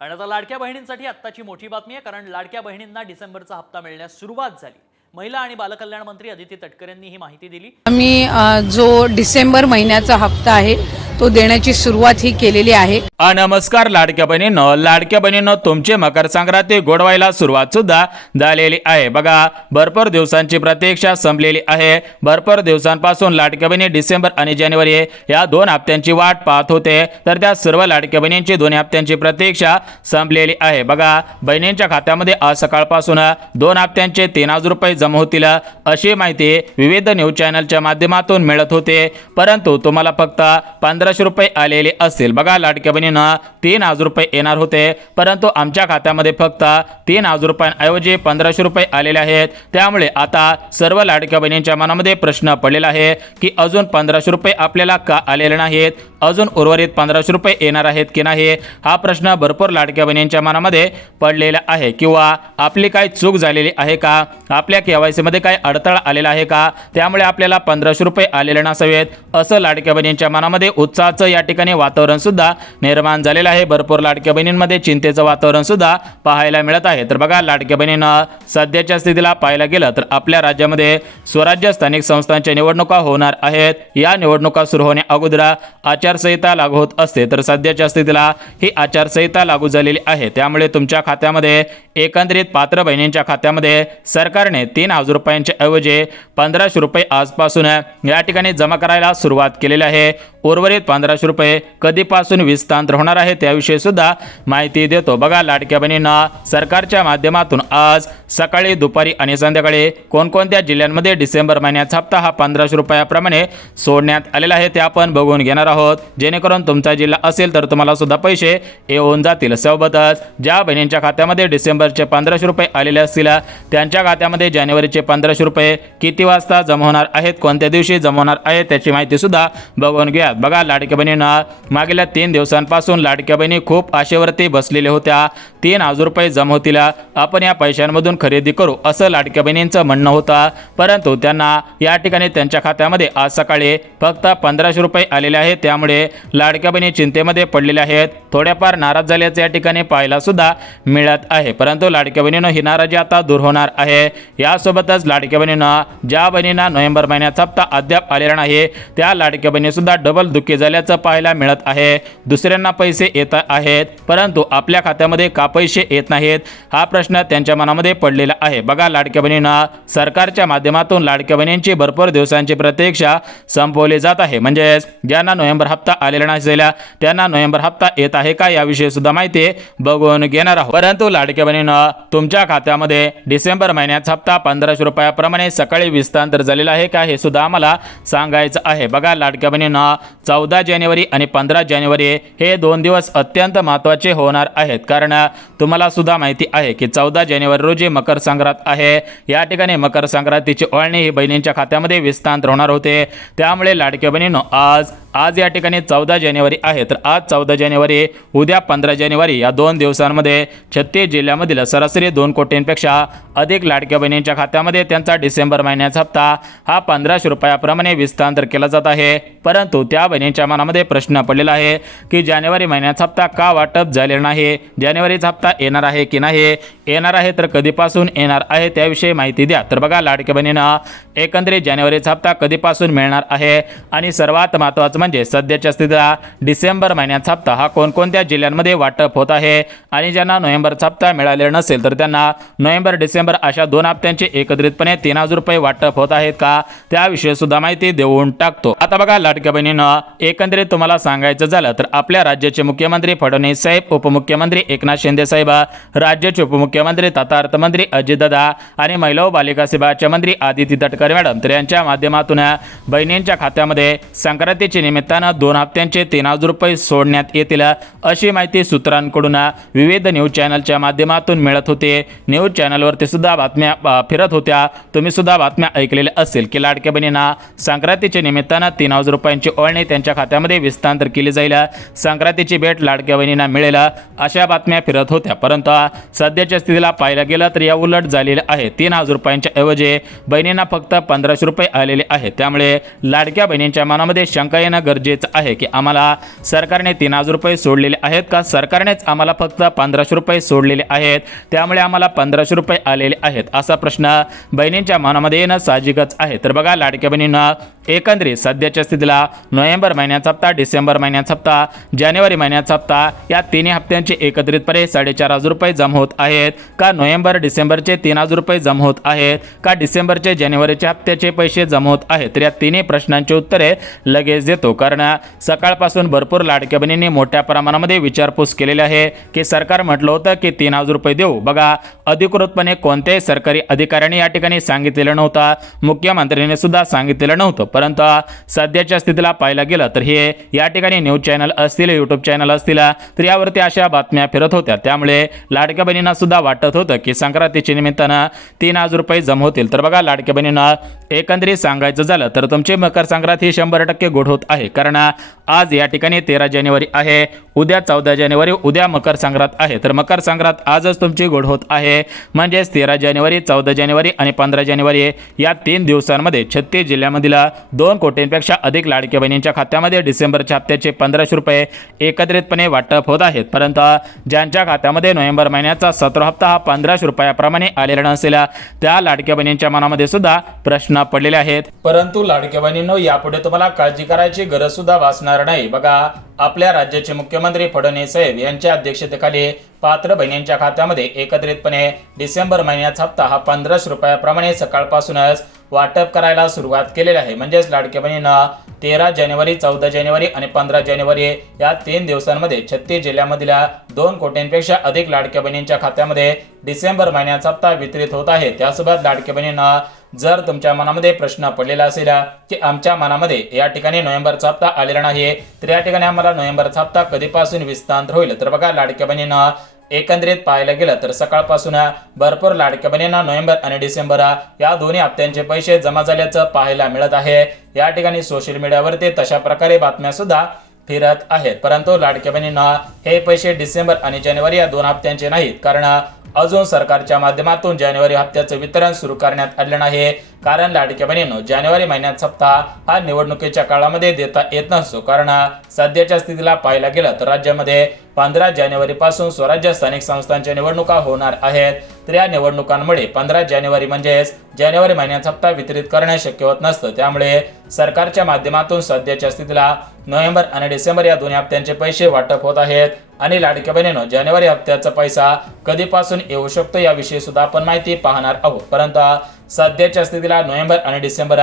आणि आता लाडक्या बहिणींसाठी आत्ताची मोठी बातमी आहे, कारण लाडक्या बहिणींना डिसेंबरचा हप्ता मिळण्यास सुरुवात झाली। महिला आणि बालकल्याण मंत्री अदिती तटकरे यांनी ही माहिती दिली। आम्ही जो डिसेंबर महिन्याचा हप्ता आहे तो देण्याची सुरुवात ही केलेली आहे। नमस्कार लाडक्या बहिणींनो, तुमचे मकर संक्रांती गोडवायला सुरुवात सुद्धा झालेली आहे। बघा, भरपूर दिवसांची प्रतीक्षा संपलेली आहे। भरपूर दिवसांपासून लाडक्या बहिणी डिसेंबर आणि जानेवारी या दोन हप्त्यांची वाट पाहत होते, तर त्या सर्व लाडक्या बहिणींची दोन हप्त्यांची प्रतीक्षा संपलेली आहे। बघा, बहिणींच्या खात्यामध्ये आज सकाळपासून दोन हप्त्यांचे 3000 रुपये जमा होतील अशी माहिती विविध न्यूज चॅनलच्या माध्यमातून मिळत होते, परंतु तुम्हाला फक्त 1500 रुपये आलेले असतील। बघा, लाडक्या बहिणींना 3000 रुपये येणार होते, परंतु आमच्या खात्यामध्ये फक्त 3000 रुपयांऐवजी 1500 रुपये आलेले आहेत। त्यामुळे आता सर्व लाडक्या बहिणींच्या मनामध्ये प्रश्न पडलेला आहे की अजून 1500 रुपये आपल्याला का आलेले नाहीत, अजून उर्वरित 1500 रुपये येणार आहेत की नाही, हा प्रश्न भरपूर लाडक्या बहिणींच्या मनामध्ये पडलेला आहे। किंवा आपली काही चूक झालेली आहे का, आपल्या KYC मध्ये काही अडथळा आलेला आहे का, त्यामुळे आपल्याला 1500 रुपये आलेले नसावेत, असं लाडक्या बहिणींच्या मनामध्ये उत्साहाचं या ठिकाणी वातावरण सुद्धा निर्माण झालेलं आहे। भरपूर लाडक्या बहिणींमध्ये चिंतेचं वातावरण सुद्धा पाहायला मिळत आहे। तर बघा, लाडक्या बहिणींना सध्याच्या स्थितीला पाहायला गेलं तर आपल्या राज्यामध्ये स्वराज्य स्थानिक संस्थांच्या निवडणुका होणार आहेत। या निवडणुका सुरू होण्या अगोदर आचारसंहिता लागू होत असते, तर सध्याच्या स्थितीला ही आचारसंहिता लागू झालेली आहे। त्यामुळे तुमच्या खात्यामध्ये एकंदरीत पात्र बहिणींच्या खात्यामध्ये सरकारने 3000 रुपयांच्या ऐवजी 1500 रुपये आजपासून या ठिकाणी जमा करायला सुरुवात केलेली आहे। उर्वरित 1500 रुपये कधीपासून विस्तांतर होणार आहे त्याविषयी सुद्धा माहिती देतो। बघा, लाडक्या बहिणींना सरकारच्या माध्यमातून आज सकाळी, दुपारी आणि संध्याकाळी कोणकोणत्या जिल्ह्यांमध्ये डिसेंबर महिन्याचा हप्ता हा 1500 रुपयाप्रमाणे सोडण्यात आलेला आहे ते आपण बघून घेणार आहोत, जेणेकरून तुमचा जिल्हा असेल तर तुम्हाला सुद्धा पैसे येऊन जातील। सोबतच ज्या बहिणींच्या खात्यामध्ये डिसेंबरचे 1500 रुपये आलेले असतील त्यांच्या खात्यामध्ये जानेवारीचे 1500 रुपये किती वाजता जमा होणार आहेत, कोणत्या दिवशी जमा होणार आहेत त्याची माहिती सुद्धा बघून घ्या। बघा, लाडक्या बहिणींना मागील 3 दिवसांपासून लाडक्या बहिणी खूप आशेवरती बसलेल्या होत्या। 3000 रुपये जमा होतील, आपण या पैशांमधून खरेदी करू असं लाडक्या बहिणींचं म्हणणं होतं, परंतु त्यांना या ठिकाणी त्यांच्या खात्यामध्ये आज सकाळी फक्त 1500 रुपये आलेले आहेत। त्यामुळे लाडक्या बहिणी चिंतेमध्ये पडलेल्या आहेत, थोड्याफार नाराज झाल्याचे या ठिकाणी पाहायला सुद्धा मिळत आहे, परंतु लाडक्या बहिणींनो ही नाराजी आता दूर होणार आहे। यासोबतच लाडक्या बहिणींना ज्या बहिणींना नोव्हेंबर महिन्याचा हप्ता अद्याप आलेला नाही त्या लाडक्या बहिणी सुद्धा डबल दुःखी झाल्याचं पाहायला मिळत आहे। दुसऱ्यांना पैसे येत आहेत, परंतु आपल्या खात्यामध्ये का पैसे येत नाहीत हा प्रश्न त्यांच्या मनामध्ये पडलेला आहे। बघा, लाडक्या बहिणींना सरकारच्या माध्यमातून लाडक्या बहिणींची भरपूर दिवसांची प्रतीक्षा संपवली जात आहे। म्हणजे ज्यांना नोव्हेंबर हप्ता आलेला नसेल त्यांना नोव्हेंबर हप्ता येत आहे का याविषयी सुद्धा माहिती बघून घेणार आहोत। परंतु लाडक्या बहिणींना तुमच्या खात्यामध्ये डिसेंबर महिन्याचा हप्ता 1500 रुपयाप्रमाणे सकाळी विस्तांतर झालेला आहे का हे सुद्धा आम्हाला सांगायचं आहे। बघा, लाडक्या बहिणींना 14 जानेवारी आणि 15 जानेवारी हे 2 दिवस अत्यंत महत्त्वाचे होणार आहेत, कारण तुम्हाला सुद्धा माहिती आहे की 14 जानेवारी रोजी मकर संक्रांत आहे। या ठिकाणी मकर संक्रांतीची ओळणी ही बहिणींच्या खात्यामध्ये विस्तांतर होणार होते। त्यामुळे लाडक्या बहिणींनो आज या ठिकाणी 14 जानेवारी आहे, तर आज 14 जानेवारी, उद्या 15 जानेवारी या 2 दिवसांमध्ये 36 जिल्ह्यामधील सरासरी 2 कोटींपेक्षा अधिक लाडक्या बहिणींच्या खात्यामध्ये त्यांचा डिसेंबर महिन्याचा हप्ता हा 1500 रुपयाप्रमाणे विस्तांतर केला जात आहे। परंतु त्या बहिणींच्या मनामध्ये प्रश्न पडलेला आहे की जानेवारी महिन्याचा हप्ता का वाटप झालेला नाही, जानेवारीचा हप्ता येणार आहे की नाही, येणार आहे तर कधीपासून येणार आहे त्याविषयी माहिती द्या। तर बघा, लाडक्या बहिणींना एकंदरीत जानेवारीचा हप्ता कधीपासून मिळणार आहे आणि सर्वात महत्त्वाचं म्हणजे सध्याच्या स्थितीला डिसेंबर महिन्याचा हप्ता हा कोणकोणत्या जिल्ह्यांमध्ये वाटप होत आहे आणि ज्यांना नोव्हेंबरचा हप्ता मिळालेला नसेल तर त्यांना नोव्हेंबर डिसेंबर अशा 2 हप्त्यांचे एकत्रितपणे 3000 रुपये वाटप होत आहेत का त्याविषयी सुद्धा माहिती देऊन टाकतो। आता बघा, लाडक्या बहिणींना एकंदरीत तुम्हाला सांगायचं झालं तर आपल्या राज्याचे मुख्यमंत्री फडणवीस साहेब, उपमुख्यमंत्री एकनाथ शिंदे साहेब, राज्याचे उपमुख्यमंत्री तथा अर्थमंत्री अजितदादा आणि महिला व बालिका सेवाचे मंत्री अदिती तटकरे मॅडम तर यांच्या माध्यमातून बहिणींच्या खात्यामध्ये संक्रांतीच्या निमित्तानं 2 हप्त्यांचे 3000 रुपये सोडण्यात येतील अशी माहिती सूत्रांकडून विविध न्यूज चॅनलच्या माध्यमातून मिळत होते। न्यूज चॅनलवरती सुद्धा बातम्या फिरत होत्या, तुम्ही सुद्धा बातम्या ऐकलेल्या असेल की लाडक्या बहिणींना संक्रांतीच्या निमित्तानं 3000 रुपयांची ओळणी त्यांच्या खात्यामध्ये हस्तांतर केली जाईल, संक्रांतीची भेट लाडक्या बहिणींना मिळेल, अशा बातम्या फिरत होत्या. परंतु सध्याच्या स्थितीला पाहायला गेलं तर या उलट झालेलं आहे. 3,000 रुपयांच्या ऐवजी बहिणींना फक्त 1,500 रुपये आलेले आहेत. त्यामुळे लाडक्या बहिणींच्या मनामध्ये शंका येणं गरजेचं आहे की आम्हाला सरकारने 3,000 रुपये सोडलेले आहेत का, सरकारनेच आम्हाला फक्त 1,500 रुपये सोडलेले आहेत त्यामुळे आम्हाला 1,500 रुपये आलेले आहेत, असा प्रश्न बहिणींच्या मनामध्ये येणं साहजिकच आहे. तर बघा लाडक्या बहिणींना एकंदरीत सध्याच्या स्थितीला नोव्हेंबर महिन्याचा हप्ता, डिसेंबर महिन्याचा हप्ता, जानेवारी महिन्याचा हप्ता या तिन्ही हप्त्यांचे एकत्रितपणे 4,500 रुपये जमा होत आहेत का, नोव्हेंबर डिसेंबरचे 3,000 रुपये जमा होत आहेत का, डिसेंबरचे जानेवारीचे हप्त्याचे पैसे जमा होत आहेत. तर या तिन्ही प्रश्नांची उत्तरे लगेच देतो. कारण सकाळपासून भरपूर लाडक्या बहिणींनी मोठ्या प्रमाणामध्ये विचारपूस केलेली आहे की सरकार म्हटलं होतं की 3,000 रुपये देऊ. बघा अधिकृतपणे कोणत्याही सरकारी अधिकाऱ्यांनी या ठिकाणी सांगितलेलं नव्हतं, मुख्यमंत्र्यांनी सुद्धा सांगितलेलं नव्हतं. परंतु सध्याच्या स्थितीला पाहायला गेलं तर हे या ठिकाणी न्यूज चॅनल असतील, यूट्यूब चॅनल असतील, तर यावरती अशा बातम्या फिरत होत्या. त्यामुळे लाडक्या बहिणींना सुद्धा वाटत होतं की संक्रांतीच्या निमित्तानं 3,000 रुपये जमा होतील. तर बघा लाडक्या बहिणींना एकंदरीत सांगायचं झालं तर तुमची मकर संक्रांत ही 100% गोड होत आहे. कारण आज या ठिकाणी 13 जानेवारी आहे, उद्या 14 जानेवारी, उद्या मकर संक्रांत आहे. तर मकर संक्रांत आजच तुमची गोड होत आहे. म्हणजेच 13 जानेवारी, 14 जानेवारी आणि 15 जानेवारी या 3 दिवसांमध्ये 36 जिल्ह्यामधील 2 कोटींपेक्षा अधिक लाडक्या बहिणींच्या खात्यामध्ये डिसेंबरच्या हप्त्याचे 1,500 रुपये एकत्रितपणे वाटप होत आहेत. परंतु ज्यांच्या खात्यामध्ये नोव्हेंबर महिन्याचा 17 हप्ता हा 1,500 रुपयाप्रमाणे आलेला नसेल त्या लाडक्या बहिणींच्या मनामध्ये सुद्धा प्रश्न पडलेले आहेत. परंतु लाडक्या बहिणींनो यापुढे तुम्हाला काळजी करायची गरज सुद्धा भासणार नाही. बघा आपल्या राज्याचे मुख्यमंत्री फडणवीस साहेब यांच्या अध्यक्षतेखाली पात्र बहिणींच्या खात्यामध्ये एकत्रितपणे डिसेंबर महिन्याचा हप्ता हा 1,500 रुपयाप्रमाणे सकाळपासूनच वाटप करायला सुरुवात केलेली आहे. म्हणजेच लाडक्या बहिणींना 13 जानेवारी, 14 जानेवारी आणि 15 जानेवारी या 3 दिवसांमध्ये 36 जिल्ह्यामधल्या 2 कोटींपेक्षा अधिक लाडक्या बहिणींच्या खात्यामध्ये डिसेंबर महिन्याचा हप्ता वितरित होत आहे. त्यासोबत लाडक्या बहिणींना जर तुमच्या मनामध्ये प्रश्न पडलेला असेल की आमच्या मनामध्ये या ठिकाणी नोव्हेंबरचा हप्ता आलेला नाही, तर या ठिकाणी आम्हाला नोव्हेंबरचा हप्ता कधीपासून हस्तांतर होईल. तर बघा लाडक्या बहिणींना एकंदरीत पाहायला गेलं तर सकाळपासून भरपूर लाडक्या बहिणींना नोव्हेंबर आणि डिसेंबर या दोन्ही हप्त्यांचे पैसे जमा झाल्याचं पाहायला मिळत आहे. या ठिकाणी सोशल मीडियावरती तशा प्रकारे बातम्या सुद्धा फिरत आहेत. परंतु लाडक्या बहिणींना हे पैसे डिसेंबर आणि जानेवारी या 2 हप्त्यांचे नाहीत, कारण अजून सरकारच्या माध्यमातून जानेवारी हप्त्याचं वितरण सुरू करण्यात आले नाही. कारण लाडक्या बहिणींनो जानेवारी महिन्याचा हप्ता हा निवडणुकीच्या काळामध्ये देता येत नसतो. कारण सध्याच्या स्थितीला पाहायला गेलं तर राज्यामध्ये 15 जानेवारी पासून स्वराज्य स्थानिक संस्थांच्या निवडणुका होणार आहेत. तर या निवडणुकांमुळे 15 जानेवारी म्हणजेच जानेवारी महिन्याचा हप्ता वितरित करणे शक्य होत नसतं. त्यामुळे सरकारच्या माध्यमातून सध्याच्या स्थितीला नोव्हेंबर आणि डिसेंबर या 2 हप्त्यांचे पैसे वाटप होत आहेत. आणि लाडक्या बहिणींनो जानेवारी हप्त्याचा पैसा कधीपासून येऊ शकतो याविषयी सुद्धा आपण माहिती पाहणार आहोत. परंतु सध्याच्या स्थितीला नोव्हेंबर आणि डिसेंबर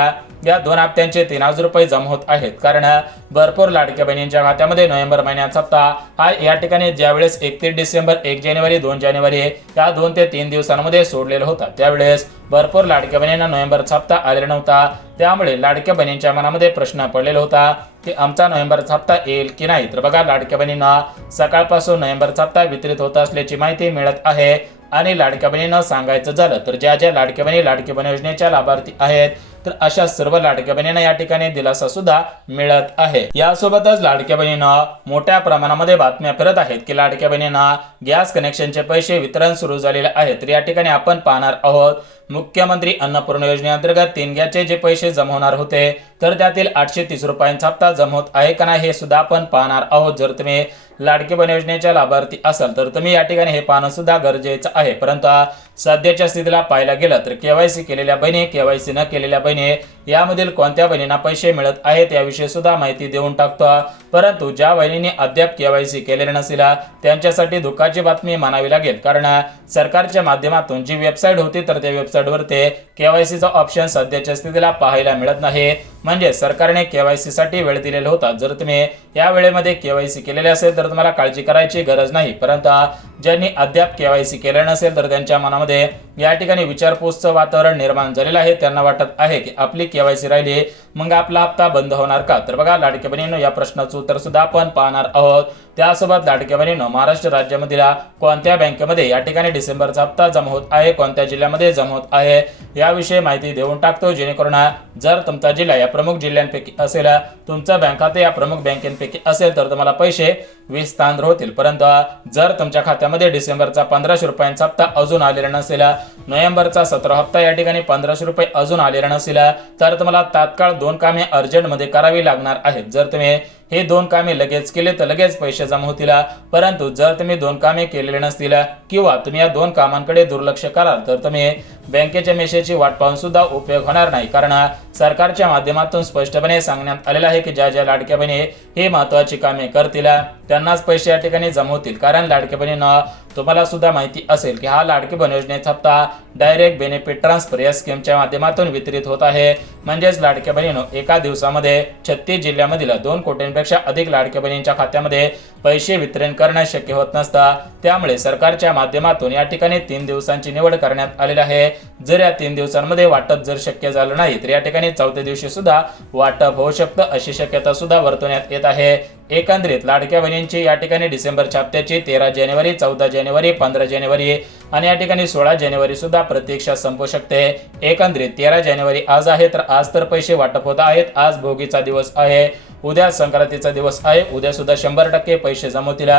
या 2 हप्त्यांचे 3,000 रुपये जमा होत आहेत. कारण भरपूर लाडक्या बहिणींच्या खात्यामध्ये नोव्हेंबर महिन्याचा हप्ता हा या ठिकाणी ज्यावेळेस 31 डिसेंबर, 1 जानेवारी, 2 जानेवारी या 2 ते 3 दिवसांमध्ये सोडलेला होता, त्यावेळेस भरपूर लाडक्या बहिणींना नोव्हेंबरचा हप्ता आलेला नव्हता. त्यामुळे लाडक्या बहिणींच्या मनामध्ये प्रश्न पडलेला होता की आमचा नोव्हेंबरचा हप्ता येईल की नाही. तर बघा लाडक्या बहिणींना सकाळपासून नोव्हेंबरचा हप्ता वितरित होत असल्याची माहिती मिळत आहे. आणि लाडक्या बहिणींना सांगायचं झालं तर ज्या ज्या लाडक्या बहिणी लाडकी बहीण योजनेच्या लाभार्थी आहेत तर अशा सर्व लाडक्या बहिणींना या ठिकाणी दिलासा सुद्धा मिळत आहे. यासोबतच लाडक्या बहिणींना मोठ्या प्रमाणामध्ये बातम्या फिरत आहेत की लाडक्या बहिणींना गॅस कनेक्शनचे पैसे वितरण सुरू झालेले आहे. तर या ठिकाणी आपण पाहणार आहोत मुख्यमंत्री अन्नपूर्णा योजनेअंतर्गत 3 गॅसचे जे पैसे जमा होणार होते तर त्यातील 830 रुपयांचा हप्ता जमा होत आहे का नाही हे सुद्धा आपण पाहणार आहोत. जर तुम्ही लाडकी बहीण योजनेच्या लाभार्थी असाल तर तुम्ही या ठिकाणी हे पाहणं सुद्धा गरजेचं आहे. परंतु सध्याच्या स्थितीला पाहायला गेलं तर केवायसी केलेल्या बहिणी, केवायसी न केलेल्या बहिणी यामधील कोणत्या बहिणींना पैसे मिळत आहेत याविषयी सुद्धा माहिती देऊन टाकतो. परंतु ज्या बहिणींनी अद्याप केवायसी केलेले नसेल त्यांच्यासाठी दुःखाची बातमी मानावी लागेल. कारण सरकारच्या माध्यमातून जी वेबसाईट होती तर त्या वेबसाईटवर ते केवायसीचा ऑप्शन सध्याच्या स्थितीला पाहायला मिळत नाही. म्हणजे सरकारने केवायसी साठी वेळ दिलेला होता. जर तुम्ही या वेळेमध्ये केवायसी केलेले असेल तर तुम्हाला काळजी करायची गरज नाही. परंतु ज्यांनी अद्याप केवायसी केले नसेल तर त्यांच्या मनामध्ये या ठिकाणी विचारपूसचं वातावरण निर्माण झालेलं आहे. त्यांना वाटत आहे की आपली केवायसी राहिली मग आपला हप्ता बंद होणार का? तर बघा लाडक्या बहिणींनो, या प्रश्नाचं उत्तर सुद्धा आपण पाहणार आहोत. त्यासोबत लाडक्या बहिणींनो, महाराष्ट्र राज्यामधील कोणत्या बँकेमध्ये या ठिकाणी डिसेंबरचा हप्ता जमा होत आहे, कोणत्या जिल्ह्यामध्ये जमा होत आहे याविषयी माहिती देऊन टाकतो, जेणेकरून जर तुमचा जिल्हा या प्रमुख जिल्ह्यांपैकी असेल, तुमचं बँक खाते या प्रमुख बँकेपैकी असेल तर तुम्हाला पैसे 20 तांदूळ होतील. परंतु जर तुमच्या खात्यामध्ये डिसेंबरचा 1500 रुपयांचा हप्ता अजून आलेला नसेल, नोव्हेंबरचा 17 हप्ता या ठिकाणी 1500 रुपये अजून आलेला नसेल, तर तुम्हाला तात्काळ 2 कामे अर्जंटमध्ये करावी लागणार आहेत. जर तुम्ही हे 2 कामे लगेच केले तर लगेच पैसे जमा होतील. परंतु जर तुम्ही 2 कामे केलेले नसतील किंवा तुम्ही या 2 कामांकडे दुर्लक्ष कराल तर तुम्ही बँकेच्या मेसेजची वाट पाहून सुद्धा उपयोग होणार नाही. कारण सरकारच्या माध्यमातून स्पष्टपणे सांगण्यात आलेलं आहे की ज्या ज्या लाडक्या बहिणी हे महत्त्वाची कामे करतील त्यांनाच पैसे या ठिकाणी जमा होतील. कारण लाडक्या बहिणींना तुम्हाला सुद्धा माहिती असेल की हा लाडकी बहीण योजनेचा हप्ता डायरेक्ट बेनिफिट ट्रान्सफर या स्कीमच्या माध्यमातून वितरित होत आहे. म्हणजेच लाडक्या बहिणींनो, एका दिवसामध्ये 36 जिल्ह्यामधील 2 कोटींपेक्षा अधिक लाडक्या बहिणींच्या खात्यामध्ये पैसे वितरण करणे शक्य होत नसतं. त्यामुळे सरकारच्या माध्यमातून या ठिकाणी 3 दिवसांची निवड करण्यात आलेली आहे. जर या 3 दिवसांमध्ये वाटप जर शक्य झालं नाही तर या ठिकाणी 4थ्या दिवशी सुद्धा वाटप होऊ शकतं, अशी शक्यता सुद्धा वर्तवण्यात येत आहे. एकंदरीत लाडक्या बहिणींची या ठिकाणी डिसेंबरच्या हप्त्याची 13 जानेवारी, 14 जानेवारी, 15 जानेवारी आणि या ठिकाणी 16 जानेवारी सुद्धा प्रतीक्षा संपू शकते. एकंदरीत 13 जानेवारी आज आहे, तर आज तर पैसे वाटप होत आहेत. आज भोगीचा दिवस आहे, उद्या संक्रांतीचा दिवस आहे, उद्या सुद्धा 100% पैसे जमा होतील.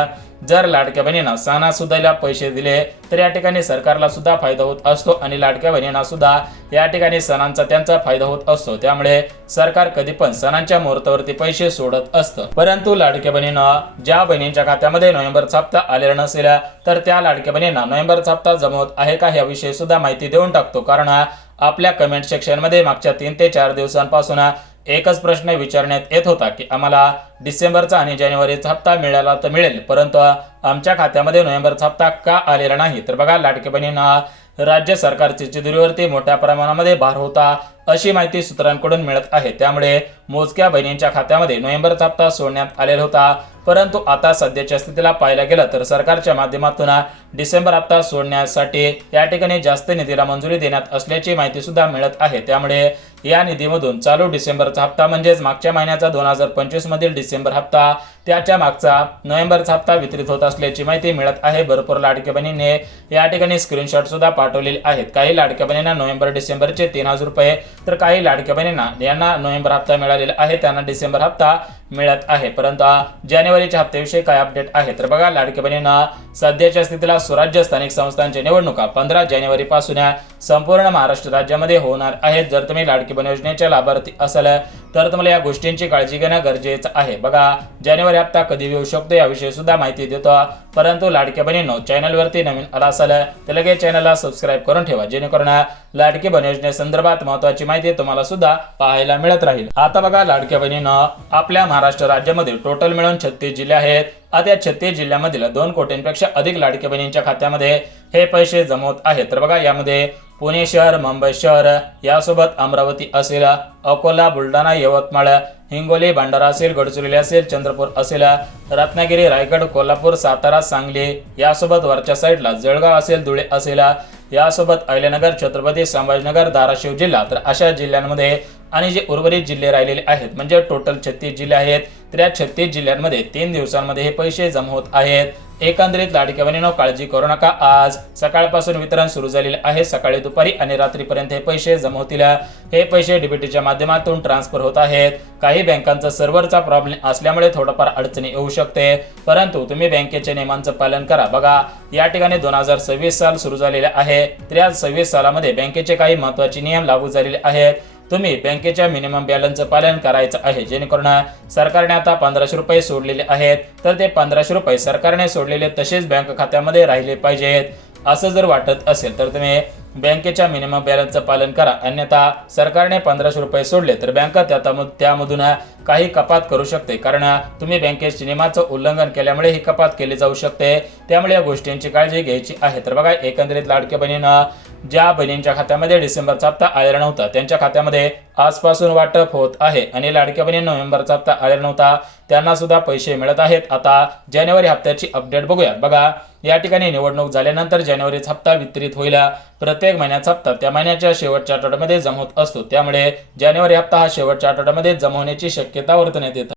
जर लाडक्या बहिणींना सणासुदीला पैसे दिले तर या ठिकाणी सरकारला सुद्धा फायदा होत असतो आणि लाडक्या बहिणींना सुद्धा या ठिकाणी सणांचा त्यांचा फायदा होत असतो. त्यामुळे सरकार कधी पण सणांच्या मुहूर्तावरती पैसे सोडत असतं. परंतु लाडक्या बहिणींना ज्या बहिणींच्या खात्यामध्ये नोव्हेंबरचा हप्ता आलेला नसेल तर त्या लाडक्या बहिणींना नोव्हेंबरचा हप्ता जमा होत आहे का याविषयी सुद्धा माहिती देऊन टाकतो. कारण आपल्या कमेंट सेक्शन मध्ये मागच्या 3 ते 4 दिवसांपासून एकच प्रश्न विचारण्यात येत होता की आम्हाला डिसेंबरचा आणि जानेवारीचा हप्ता मिळाला तर मिळेल, परंतु आमच्या खात्यामध्ये नोव्हेंबरचा हप्ता का आलेला नाही. तर बघा लाडक्या बहिणींना, राज्य सरकारच्या तिजोरीवरती मोठ्या प्रमाणामध्ये भार होता अशी माहिती सूत्रांकडून मिळत आहे. त्यामुळे मोजक्या बहिणींच्या खात्यामध्ये नोव्हेंबरचा हप्ता सोडण्यात आलेला होता. परंतु आता सध्याच्या स्थितीला पाहायला गेलं तर सरकारच्या माध्यमातून डिसेंबर हप्ता सोडण्यासाठी या ठिकाणी जास्त निधीला मंजुरी देण्यात असल्याची माहिती सुद्धा मिळत आहे. त्यामुळे या निधीमधून चालू डिसेंबरचा हप्ता म्हणजेच मागच्या महिन्याचा 2025 मधील डिसेंबर हप्ता, त्याच्या मागचा नोव्हेंबरचा हप्ता वितरित होत असल्याची माहिती मिळत आहे. भरपूर लाडक्या बहिणींनी या ठिकाणी स्क्रीनशॉट सुद्धा पाठवलेले आहेत. काही लाडक्या बहिणींना नोव्हेंबर डिसेंबरचे 3000 रुपये, तर काही लाडक्या बहिणींना यांना नोव्हेंबर हप्ता मिळालेला आहे, त्यांना डिसेंबर हप्ता मिळत आहे. परंतु जानेवारीच्या हप्त्याविषयी काय अपडेट आहे तर बघा लाडक्या बहिणींना, सध्याच्या स्थितीला स्वराज्य स्थानिक संस्थांच्या निवडणुका 15 जानेवारी पासून संपूर्ण महाराष्ट्र राज्यामध्ये होणार आहेत. जर तुम्ही लाडकी बहीण योजनेच्या लाभार्थी असाल तर तुम्हाला या गोष्टींची काळजी घेणं गरजेचं आहे. बघा जानेवारी हप्ता कधी येऊ शकतो याविषयी सुद्धा माहिती देतो. परंतु लाडक्या बहिणींनो, चॅनलवरती नवीन आला असाल तर लगेच चॅनलला सबस्क्राईब करून ठेवा, जेणेकरून लाडकी बहीण योजनेसंदर्भात महत्त्वाची माहिती तुम्हाला सुद्धा पाहायला मिळत राहील. आता बघा लाडक्या बहिणींनो, आपल्या महाराष्ट्र राज्यामध्ये टोटल मिळून 36 जिल्हे आहेत. आता या 36 जिल्ह्यामधील 2 कोटींपेक्षा अधिक लाडक्या बहिणींच्या खात्यामध्ये हे पैसे जमा होत आहेत. तर बघा यामध्ये पुणे शहर, मुंबई शहर यासोबत अमरावती असेल, अकोला, बुलढाणा, यवतमाळ, हिंगोली, भंडारा असेल, गडचिरोली असेल, चंद्रपूर असेल, रत्नागिरी, रायगड, कोल्हापूर, सातारा, सांगली यासोबत वरच्या साईडला जळगाव असेल, धुळे असेल, यासोबत अहिल्यानगर, छत्रपती संभाजीनगर, धाराशिव जिल्हा, तर अशा जिल्ह्यांमध्ये आणि जे उर्वरित जिल्हे राहिलेले आहेत म्हणजे टोटल 36 जिल्हे आहेत. तर या 36 जिल्ह्यांमध्ये 3 दिवसांमध्ये हे पैसे जमा होत आहेत. एकंदरीत लाडक्या बहिणींनो, काळजी करू नका. आज सकाळपासून वितरण सुरू झालेले आहे. सकाळी, दुपारी आणि रात्रीपर्यंत हे पैसे जमा होतील. हे पैसे डीबीटीच्या माध्यमातून ट्रान्सफर होत आहेत. काही बँकांचा सर्व्हरचा प्रॉब्लेम असल्यामुळे थोडंफार अडचणी येऊ शकते, परंतु तुम्ही बँकेच्या नियमांचं पालन करा. बघा या ठिकाणी 2026 साल सुरू झालेले आहे. तर या 26 सालामध्ये बँकेचे काही महत्त्वाचे नियम लागू झालेले आहेत. तुम्ही बँकेच्या मिनिमम बॅलन्सचं पालन करायचं आहे, जेणेकरून सरकारने आता 1500 रुपये सोडलेले आहेत, तर ते 1500 रुपये सरकारने सोडलेले तसेच बँक खात्यामध्ये राहिले पाहिजेत. असं जर वाटत असेल तर तुम्ही बँकेच्या मिनिमम बॅलन्सचं पालन करा. अन्यथा सरकारने 1500 रुपये सोडले तर बँक त्यामधून काही कपात करू शकते, कारण तुम्ही बँकेच्या नियमाचं उल्लंघन केल्यामुळे ही कपात केली जाऊ शकते. त्यामुळे या गोष्टींची काळजी घ्यायची आहे. तर बघा एकंदरीत लाडक्या बहिणींना, ज्या बहिणींच्या खात्यामध्ये डिसेंबरचा हप्ता आलेला नव्हता त्यांच्या खात्यामध्ये आजपासून वाटप होत आहे आणि लाडक्या बहिणींना नोव्हेंबरचा हप्ता आलेला नव्हता त्यांना सुद्धा पैसे मिळत आहेत. आता जानेवारी हप्त्याची अपडेट बघूया. बघा या ठिकाणी निवडणूक झाल्यानंतर जानेवारीचा हप्ता वितरित होईल. प्रत्येक महिन्याचा हप्ता त्या महिन्याच्या शेवटच्या आठवड्यामध्ये जमा होत असतो. त्यामुळे जानेवारी हप्ता हा शेवटच्या आठवड्यामध्ये जमा होण्याची शक्यता वर्तवण्यात येते.